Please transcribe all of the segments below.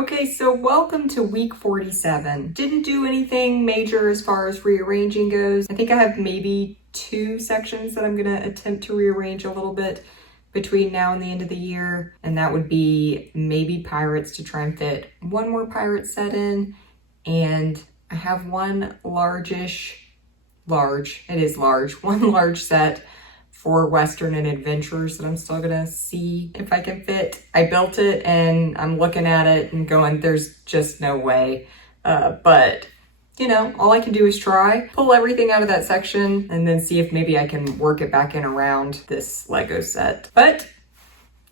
Okay, so welcome to week 47. Didn't do anything major as far as rearranging goes. I think I have maybe 2 sections that I'm gonna attempt to rearrange a little bit between now and the end of the year. And that would be maybe pirates to try and fit one more pirate set in. And I have one one large set for Western and Adventures that I'm still gonna see if I can fit. I built it and I'm looking at it and going, there's just no way. But you know, all I can do is try, pull everything out of that section and then see if maybe I can work it back in around this Lego set. But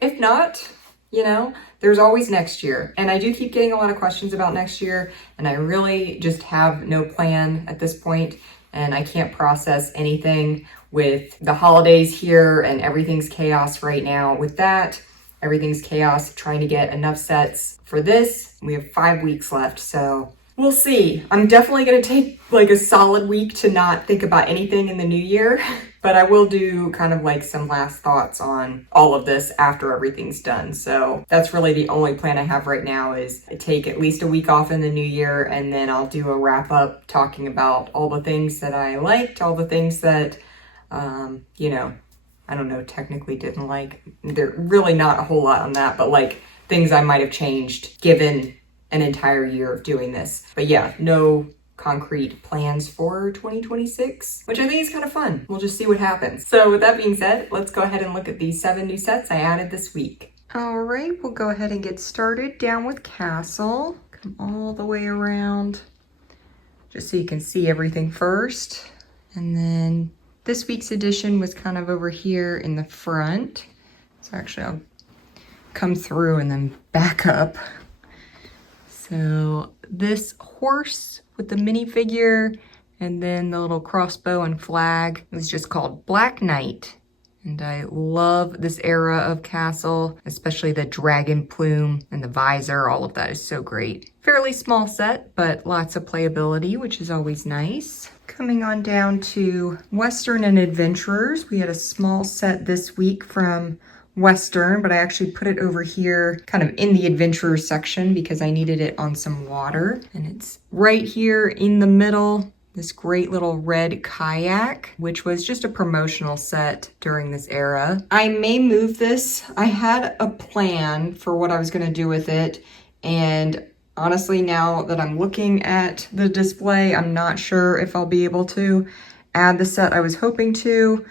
if not, you know, there's always next year. And I do keep getting a lot of questions about next year, and I really just have no plan at this point, and I can't process anything with the holidays here and everything's chaos right now. With that, everything's chaos trying to get enough sets for this. We have 5 weeks left, so we'll see. I'm definitely gonna take like a solid week to not think about anything in the new year, but I will do kind of like some last thoughts on all of this after everything's done. So that's really the only plan I have right now, is take at least a week off in the new year, and then I'll do a wrap up talking about all the things that I liked, all the things that, you know, I don't know, technically didn't like. There really not a whole lot on that, but like things I might have changed given an entire year of doing this. But yeah, no concrete plans for 2026, which I think is kind of fun. We'll just see what happens. So with that being said, let's go ahead and look at these 7 new sets I added this week. All right, we'll go ahead and get started down with Castle. Come all the way around, just so you can see everything first. And then this week's edition was kind of over here in the front. So actually I'll come through and then back up. So this horse with the minifigure and then the little crossbow and flag is just called Black Knight. And I love this era of Castle, especially the dragon plume and the visor. All of that is so great. Fairly small set, but lots of playability, which is always nice. Coming on down to Western and Adventurers, we had a small set this week from Western, but I actually put it over here kind of in the Adventurers section because I needed it on some water. And it's right here in the middle, this great little red kayak, which was just a promotional set during this era. I may move this. I had a plan for what I was going to do with it, and honestly, now that I'm looking at the display, I'm not sure if I'll be able to add the set I was hoping to.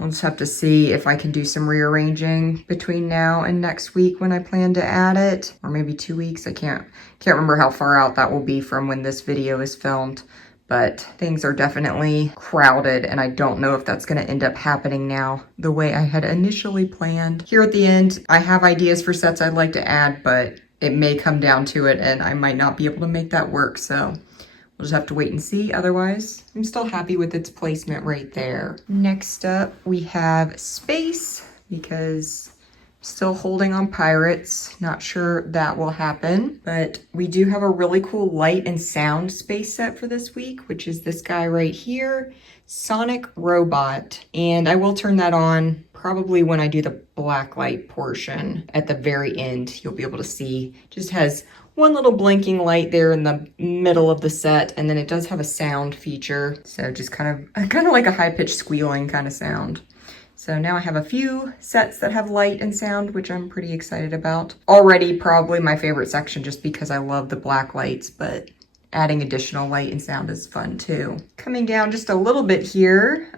I'll just have to see if I can do some rearranging between now and next week when I plan to add it, or maybe 2 weeks. I can't remember how far out that will be from when this video is filmed, but things are definitely crowded, and I don't know if that's going to end up happening now the way I had initially planned. Here at the end, I have ideas for sets I'd like to add, but it may come down to it and I might not be able to make that work, so we'll just have to wait and see. Otherwise, I'm still happy with its placement right there. Next up, we have Space, because I'm still holding on Pirates. Not sure that will happen, but we do have a really cool light and sound space set for this week, which is this guy right here, Sonic Robot. And I will turn that on probably when I do the black light portion at the very end. You'll be able to see, just has one little blinking light there in the middle of the set, and then it does have a sound feature. So just kind of like a high-pitched squealing kind of sound. So now I have a few sets that have light and sound, which I'm pretty excited about. Already probably my favorite section just because I love the black lights, but adding additional light and sound is fun too. Coming down just a little bit here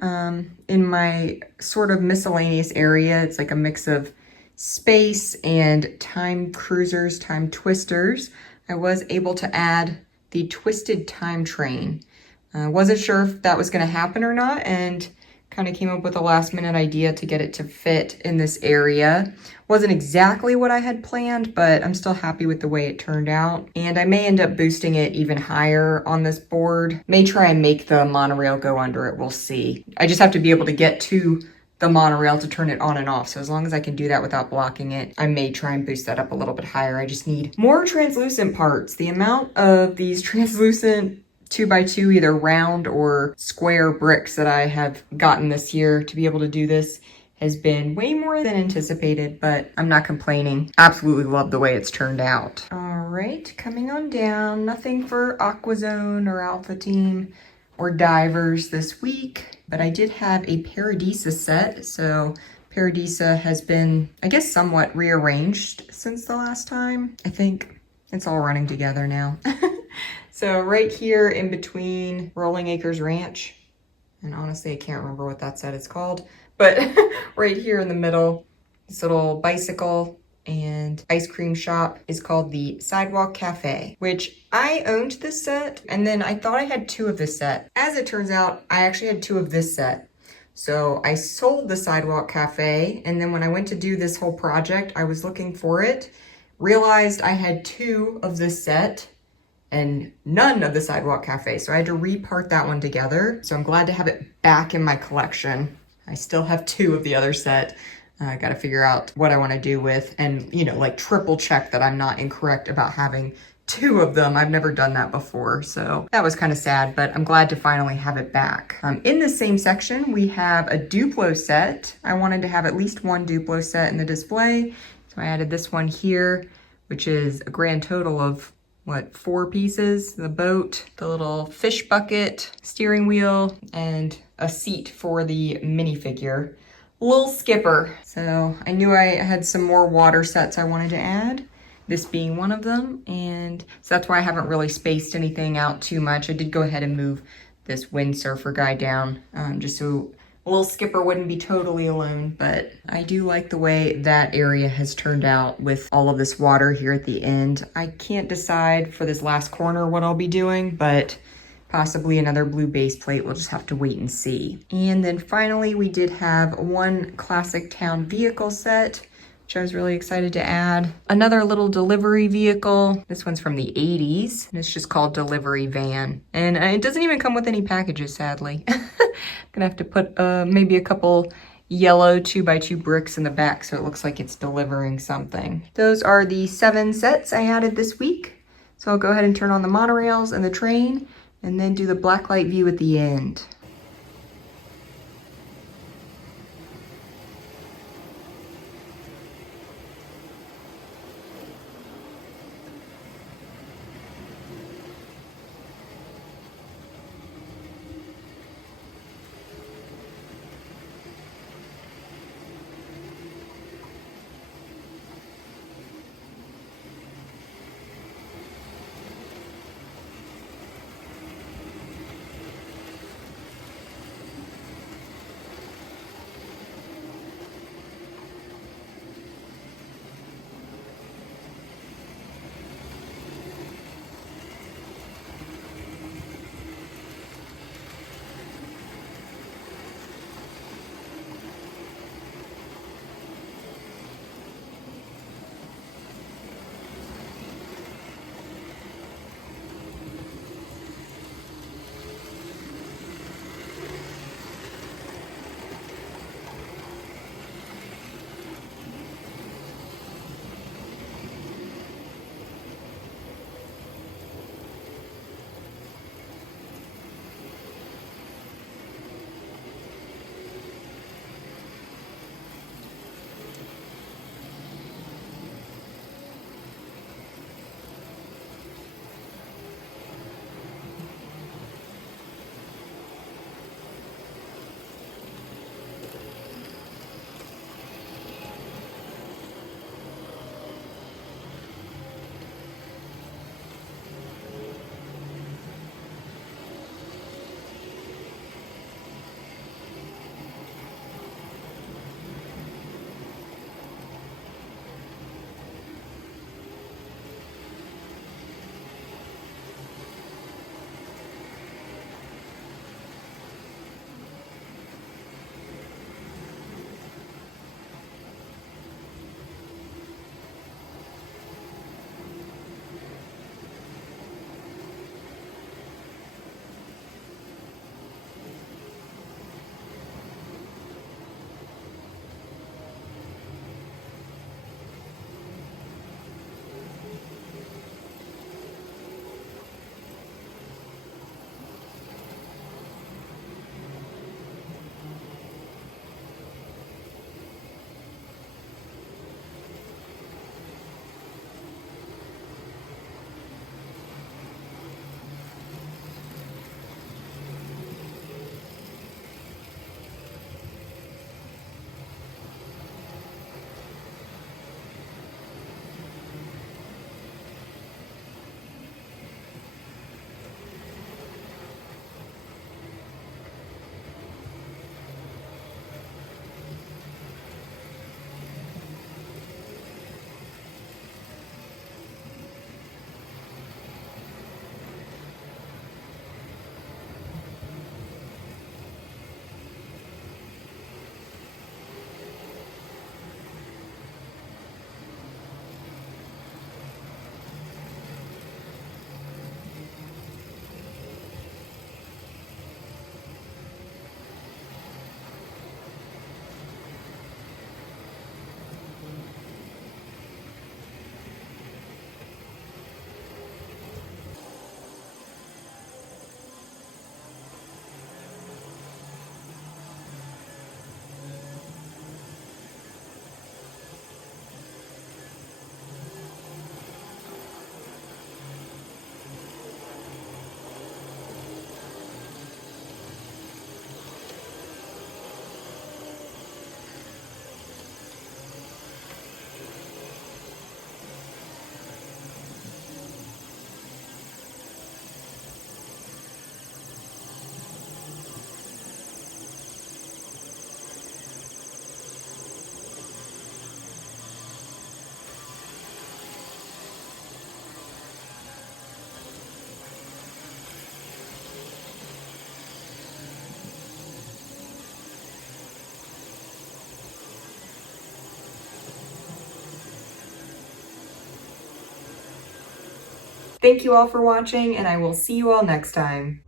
in my sort of miscellaneous area, it's like a mix of Space and Time Cruisers, Time Twisters. I was able to add the Twisted Time Train. Wasn't sure if that was going to happen or not, and kind of came up with a last minute idea to get it to fit in this area. Wasn't exactly what I had planned, but I'm still happy with the way it turned out. And I may end up boosting it even higher on this board. May try and make the monorail go under it, we'll see. I just have to be able to get to the monorail to turn it on and off. So as long as I can do that without blocking it, I may try and boost that up a little bit higher. I just need more translucent parts. The amount of these translucent 2x2 either round or square bricks that I have gotten this year to be able to do this has been way more than anticipated, but I'm not complaining. Absolutely love the way it's turned out. All right, coming on down. Nothing for AquaZone or Alpha Team or divers this week, but I did have a Paradisa set. So Paradisa has been, I guess, somewhat rearranged since the last time. I think it's all running together now. So right here in between Rolling Acres Ranch, and honestly, I can't remember what that set is called, but right here in the middle, this little bicycle and ice cream shop is called the Sidewalk Cafe, which I owned this set, and then I thought I had 2 of this set. As it turns out, I actually had 2 of this set. So I sold the Sidewalk Cafe, and then when I went to do this whole project, I was looking for it, realized I had 2 of this set, and none of the Sidewalk Cafe. So I had to repart that one together. So I'm glad to have it back in my collection. I still have 2 of the other set. I got to figure out what I want to do with, and like triple check that I'm not incorrect about having 2 of them. I've never done that before. So that was kind of sad, but I'm glad to finally have it back. In the same section, we have a Duplo set. I wanted to have at least 1 Duplo set in the display. So I added this one here, which is a grand total of 4 pieces: the boat, the little fish bucket, steering wheel, and a seat for the minifigure. Little skipper. So I knew I had some more water sets I wanted to add, this being one of them, and so that's why I haven't really spaced anything out too much. I did go ahead and move this windsurfer guy down, just so Little Skipper wouldn't be totally alone, but I do like the way that area has turned out with all of this water here at the end. I can't decide for this last corner what I'll be doing, but possibly another blue base plate. We'll just have to wait and see. And then finally, we did have 1 Classic Town vehicle set, which I was really excited to add. Another little delivery vehicle. This one's from the 80s, and it's just called Delivery Van. And it doesn't even come with any packages, sadly. Gonna have to put maybe a couple yellow 2x2 bricks in the back so it looks like it's delivering something. Those are the 7 sets I added this week. So I'll go ahead and turn on the monorails and the train, and then do the blacklight view at the end. Thank you all for watching, and I will see you all next time.